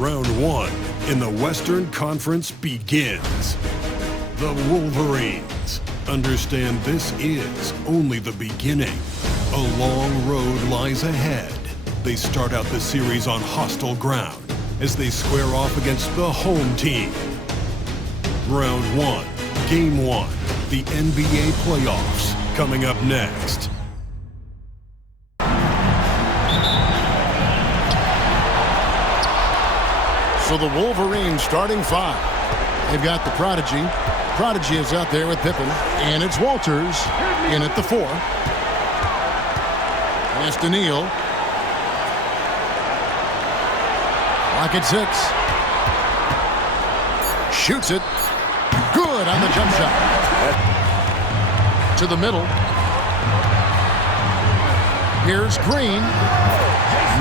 Round one in the Western Conference begins. The Wolverines understand this is only the beginning. A long road lies ahead. They start out the series on hostile ground as they square off against the home team. Round one, game one, the NBA playoffs coming up next. So the Wolverines starting five. They've got the Prodigy. Prodigy is out there with Pippen. And it's Walters in at the 4. Pass to Neal. Clock at 6. Shoots it. Good on the jump shot. To the middle. Here's Green.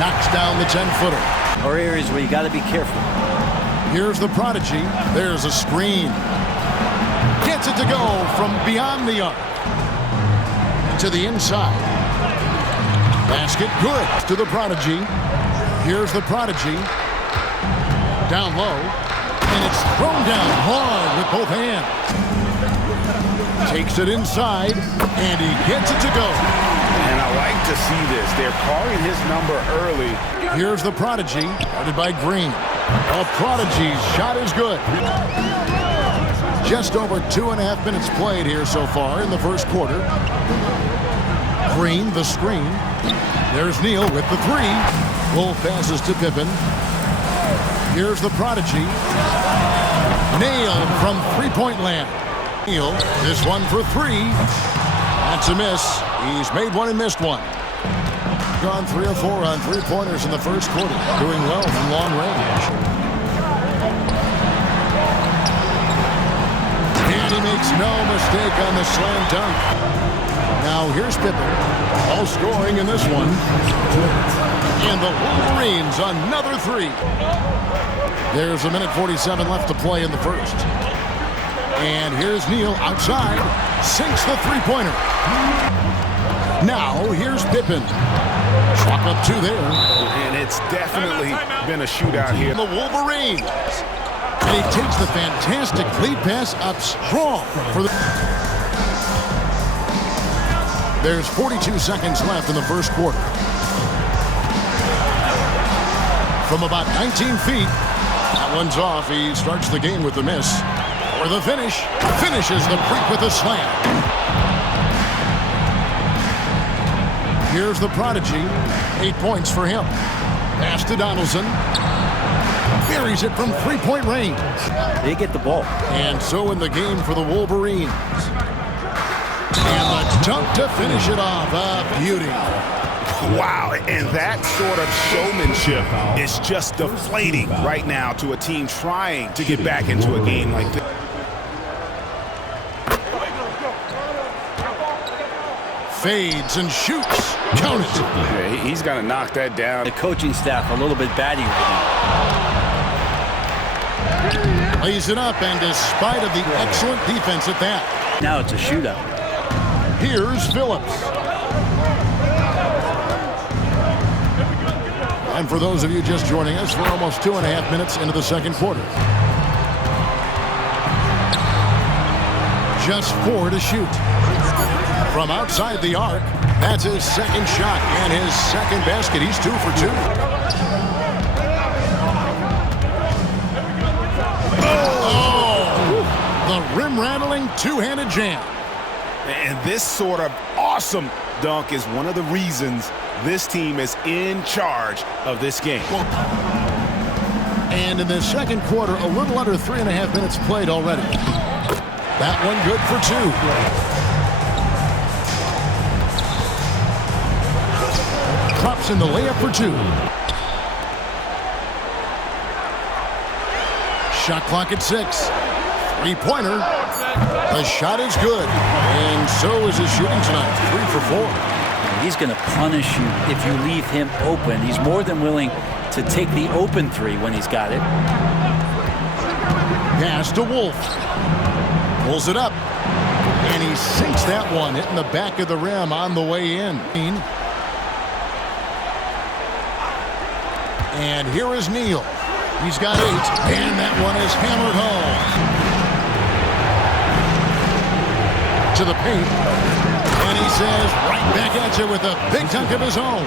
Knocks down the 10-footer. Or areas where you got to be careful. Here's the Prodigy. There's a screen. Gets it to go from beyond the arc. To the inside. Basket good to the Prodigy. Here's the Prodigy. Down low. And it's thrown down hard with both hands. Takes it inside. And he gets it to go. And I like to see this. They're calling his number early. Here's the Prodigy, guarded by Green. A Prodigy's shot is good. Just over 2.5 minutes played here so far in the first quarter. Green, the screen. There's Neal with the 3. Wolf passes to Pippen. Here's the Prodigy. Nailed from three-point land. Neal, this one for 3. That's a miss. He's made one and missed one. Gone 3 or 4 on three-pointers in the first quarter. Doing well from long range. And he makes no mistake on the slam dunk. Now here's Pippen. All scoring in this one. And the Wolverines another 3. There's a minute 47 left to play in the first. And here's Neal outside. Sinks the three-pointer. Now here's Pippen. Chalk up 2 there. And it's definitely been a shootout here. The Wolverines. And he takes the fantastic lead pass up strong. There's 42 seconds left in the first quarter. From about 19 feet. That one's off. He starts the game with the miss. For the finish. Finishes the break with a slam. Here's the Prodigy. 8 points for him. Pass to Donaldson. Buries it from three-point range. They get the ball. And so in the game for the Wolverines. And the dunk to finish it off. A beauty. Wow, and that sort of showmanship is just deflating right now to a team trying to get back into a game like this. Fades and shoots. Count it. Yeah, he's going to knock that down. The coaching staff a little bit batty right now. Lays it up, and despite of the excellent defense at that. Now it's a shootout. Here's Phillips. And for those of you just joining us, we're almost 2.5 minutes into the second quarter. Just 4 to shoot. From outside the arc, that's his second shot and his second basket. He's 2 for 2. Oh! The rim-rattling two-handed jam. And this sort of awesome dunk is one of the reasons this team is in charge of this game. And in the second quarter, a little under 3.5 minutes played already. That one good for 2. Drops in the layup for 2. Shot clock at 6. Three-pointer. The shot is good. And so is his shooting tonight. 3 for 4. He's going to punish you if you leave him open. He's more than willing to take the open 3 when he's got it. Pass to Wolf. Pulls it up. And he sinks that one, hitting the back of the rim on the way in. And here is Neal. He's got 8, and that one is hammered home. To the paint, and he says right back at you with a big dunk of his own.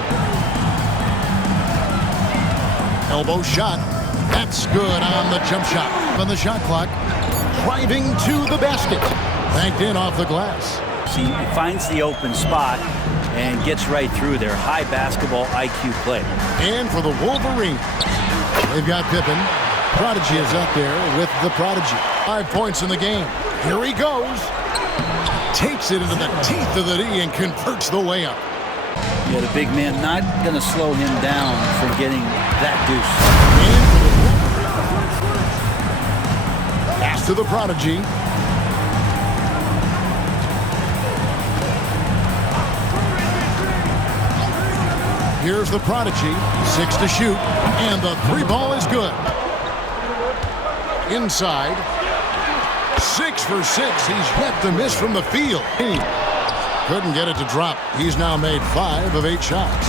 Elbow shot. That's good on the jump shot. On the shot clock, driving to the basket. Banked in off the glass. He finds the open spot and gets right through there. High basketball IQ play. And for the Wolverines, they've got Pippen. Prodigy is up there with the Prodigy. 5 points in the game. Here he goes. Takes it into the teeth of the D and converts the layup. Yeah, the big man not going to slow him down from getting that deuce. Pass to the Prodigy. Here's the Prodigy. 6 to shoot. And the 3 ball is good. Inside. 6 for 6. He's yet to miss from the field. Couldn't get it to drop. He's now made 5 of 8 shots.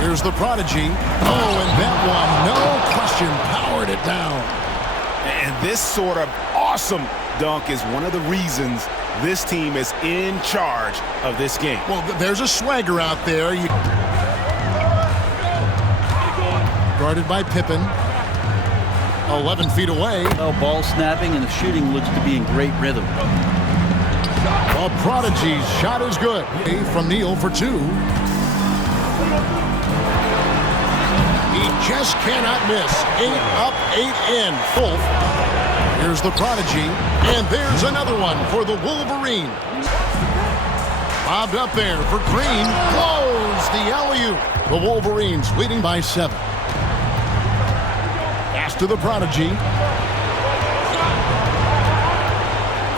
Here's the Prodigy. Oh, and that one, no question, powered it down. And this sort of awesome dunk is one of the reasons this team is in charge of this game. Well, there's a swagger out there. Guarded by Pippen. 11 feet away. Oh, ball snapping, and the shooting looks to be in great rhythm. The Prodigy's shot is good. From Neal for 2. He just cannot miss. 8 up, 8 in. Full. Here's the Prodigy. And there's another one for the Wolverines. Bobbed up there for Green. Blows the alley-oop. The Wolverines leading by 7. Pass to the Prodigy.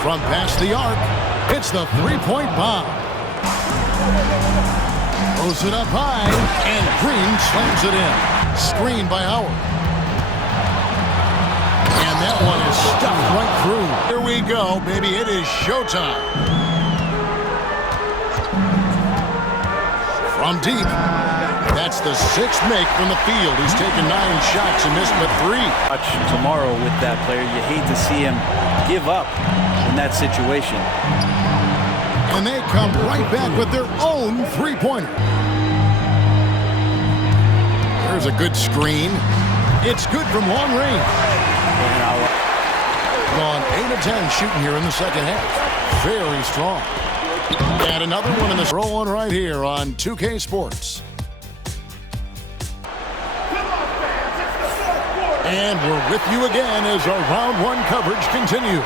From past the arc. It's the 3-point bomb. Throws it up high, and Green slams it in. Screen by Howard. And that one is stuffed right through. Here we go, baby. It is showtime. From deep. That's the 6th make from the field. He's taken 9 shots and missed but 3. Watch tomorrow with that player. You hate to see him give up in that situation. And they come right back with their own 3-pointer. There's a good screen. It's good from long range. Gone 8 of 10 shooting here in the second half. Very strong. And another one in this rolling right here on 2K Sports. And we're with you again as our round 1 coverage continues.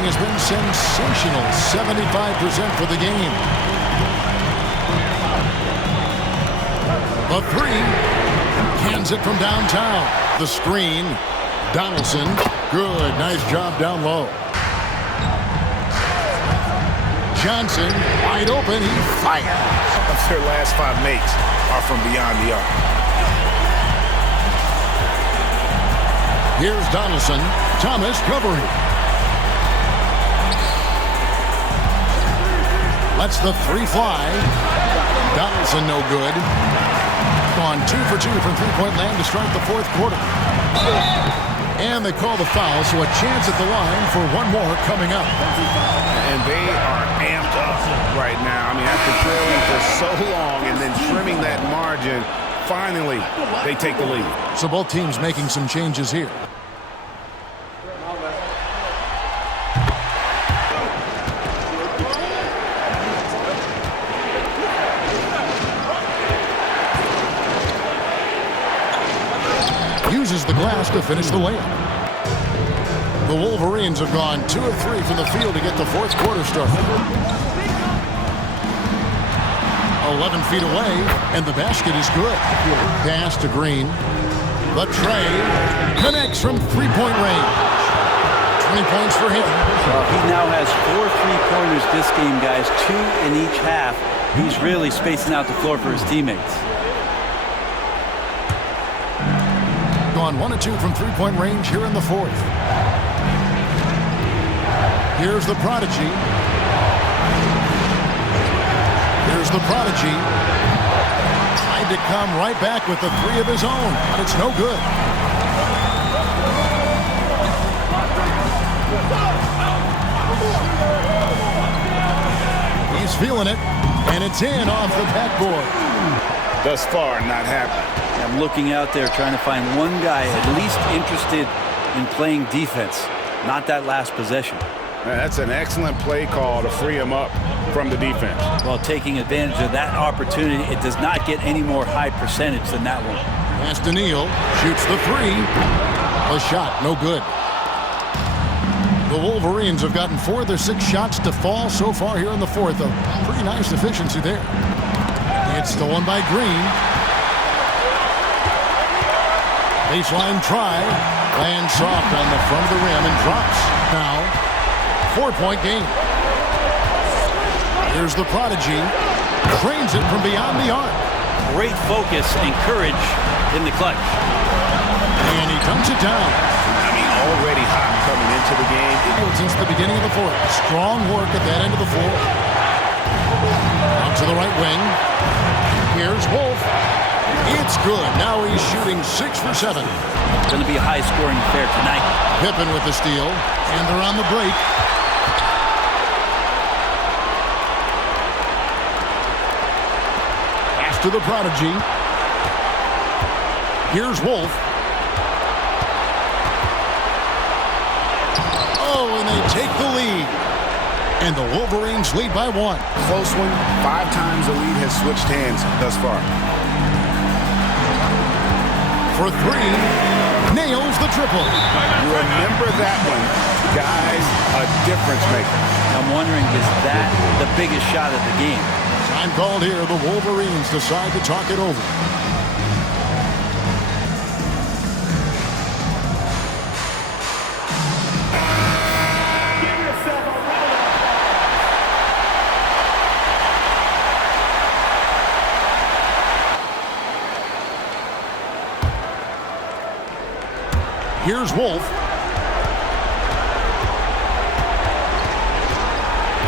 Has been sensational. 75% for the game. A 3. Hands it from downtown. The screen. Donaldson. Good. Nice job down low. Johnson. Wide open. He fires. Their last 5 makes are from beyond the arc. Here's Donaldson. Thomas covering. Lets the 3 fly. Donaldson no good. On 2 for 2 from 3-point land to start the 4th quarter. And they call the foul, so a chance at the line for one more coming up. And they are amped up right now. I mean, after trailing for so long and then trimming that margin, finally they take the lead. So both teams making some changes here. Uses the glass to finish the layup. The Wolverines have gone 2 of 3 from the field to get the 4th quarter started. 11 feet away, and the basket is good. Pass to Green. The tray connects from 3-point range. 20 points for him. Well, he now has 4 3-pointers this game, guys, 2 in each half. He's really spacing out the floor for his teammates. Gone 1 of 2 from 3-point range here in the 4th. Here's the Prodigy. Here's the Prodigy. to come right back with the three of his own, but it's no good. He's feeling it, and it's in off the backboard. Thus far, not happening. I'm looking out there trying to find one guy at least interested in playing defense, not that last possession. That's an excellent play call to free him up from the defense. While taking advantage of that opportunity, it does not get any more high percentage than that one. Pass to Neal, shoots the three. A shot, no good. The Wolverines have gotten 4 of their 6 shots to fall so far here in the fourth. A pretty nice efficiency there. It's stolen by Green. Baseline try. Lands soft on the front of the rim and drops. Now, 4-point game. Here's the prodigy. Trains it from beyond the arc. Great focus and courage in the clutch. And he dunks it down. I mean, already hot coming into the game. Since the beginning of the fourth. Strong work at that end of the floor. Out to the right wing. Here's Wolf. It's good. Now he's shooting 6 for 7. Going to be a high-scoring affair tonight. Pippen with the steal. And they're on the break. Pass to the prodigy. Here's Wolf. Oh, and they take the lead. And the Wolverines lead by 1. Close one. 5 times the lead has switched hands thus far. For 3. Nails the triple. Remember that one. Guys, a difference maker. I'm wondering, is that the biggest shot of the game? Time called here. The Wolverines decide to talk it over. Here's Wolf.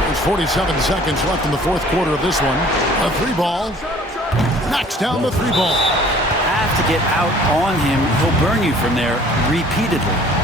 There's 47 seconds left in the fourth quarter of this one. A 3-ball. Knocks down the 3-ball. Have to get out on him. He'll burn you from there repeatedly.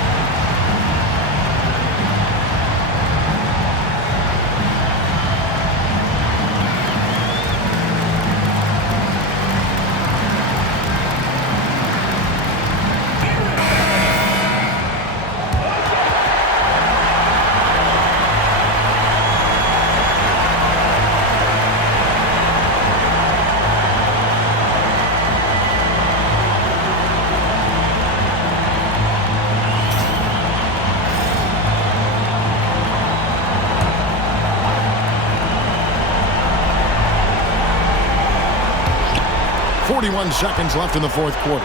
Seconds left in the fourth quarter.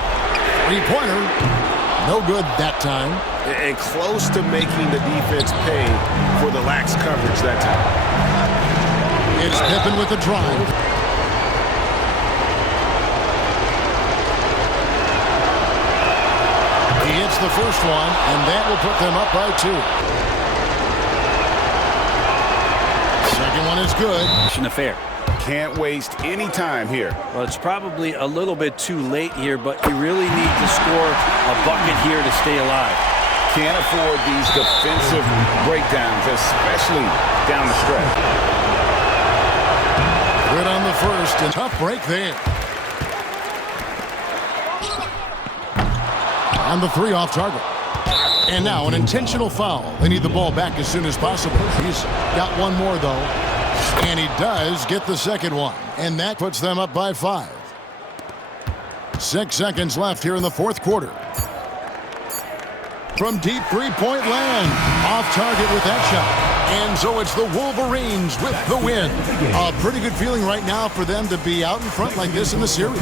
3-pointer. No good that time. And close to making the defense pay for the lax coverage that time. It's Pippen with the drive. He hits the first one, and that will put them up by 2. Second one is good. An affair. Can't waste any time here. Well, it's probably a little bit too late here, but you really need to score a bucket here to stay alive. Can't afford these defensive breakdowns, especially down the stretch. Good on the first, and tough break there. On the 3 off target. And now an intentional foul. They need the ball back as soon as possible. He's got one more, though. And he does get the second one. And that puts them up by 5. 6 seconds left here in the fourth quarter. From deep 3-point land. Off target with that shot. And so it's the Wolverines with the win. A pretty good feeling right now for them to be out in front like this in the series.